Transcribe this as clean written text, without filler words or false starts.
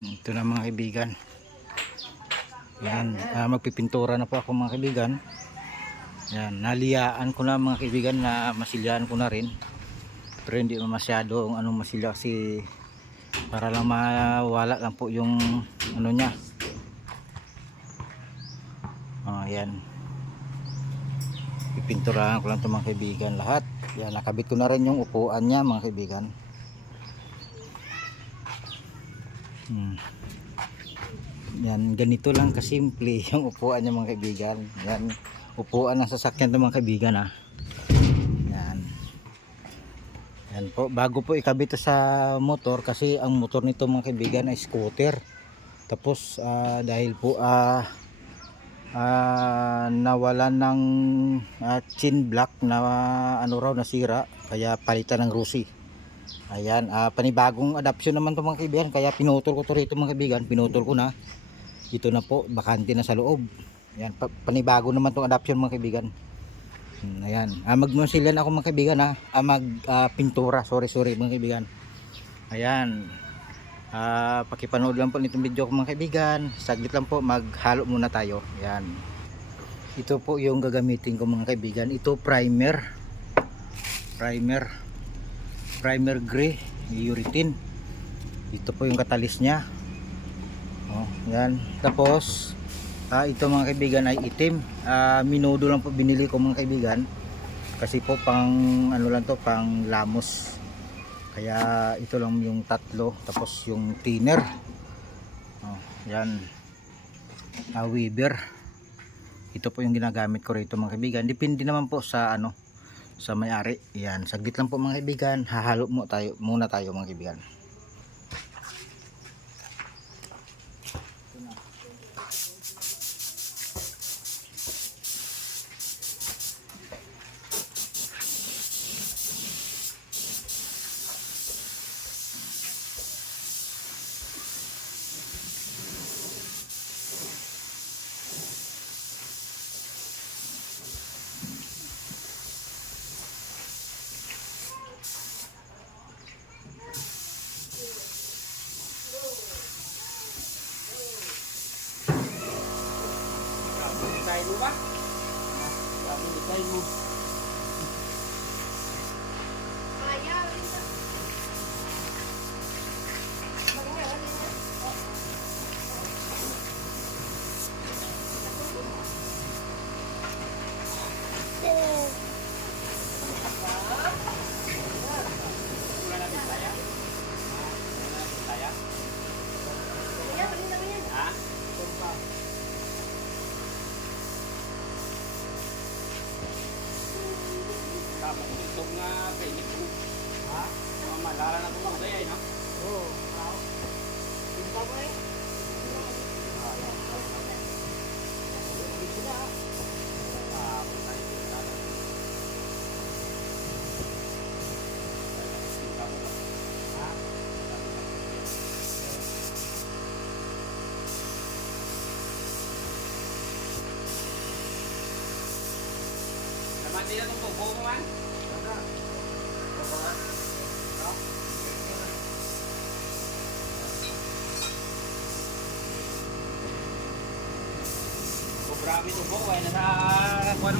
Ito na mga kaibigan. Yan, magpipintura na po ako mga kaibigan. Yan, naliyaan ko na mga kaibigan na masilyaan ko na rin. Pero hindi masyado ang masilya kasi para lang mawala lang po yung niya. Yan. Pipinturahan ko lang ito mga kaibigan lahat. Yan, nakabit ko na rin yung upuan niya mga kaibigan. Yan, ganito lang kasimple yung upuan niya mga kaibigan. Yan, upuan ng sasakyan ito mga kaibigan Yan. Yan po, bago po ikabit sa motor kasi ang motor nito mga kaibigan ay scooter. Tapos dahil po nawalan ng chin block na raw nasira, kaya palitan ng rusi. Ayan, panibagong adaption naman to mga kaibigan, kaya pinutol ko to rito mga kaibigan, pinutol ko na. Ito na po, bakante na sa loob. Ayan, panibago naman tong adaption mga kaibigan. Ayan, magmusilan ako mga kaibigan pintura, sorry mga kaibigan. Ayan, pakipanood lang po nitong video ko mga kaibigan. Saglit lang po, maghalo muna tayo. Ayan, ito po yung gagamitin ko mga kaibigan. Ito primer gray urethane. Ito po yung katalis nya. Yan, tapos ito mga kaibigan ay itim. Minudo lang po binili ko mga kaibigan kasi po pang lang to, pang lamos, kaya ito lang yung tatlo. Tapos yung thinner, yan, Weaver. Ito po yung ginagamit ko rito mga kaibigan, depende naman po sa sa may-ari. Yan, saglit lang po mga kaibigan, hahalo muna tayo mga kaibigan. Design mo ba? Design mo. Itong painit ko. Malala na kung mga ay, no? Oo. Pinta mo eh. Mati na itong tubo mo man? Grabe tubo, ay nasa kwan.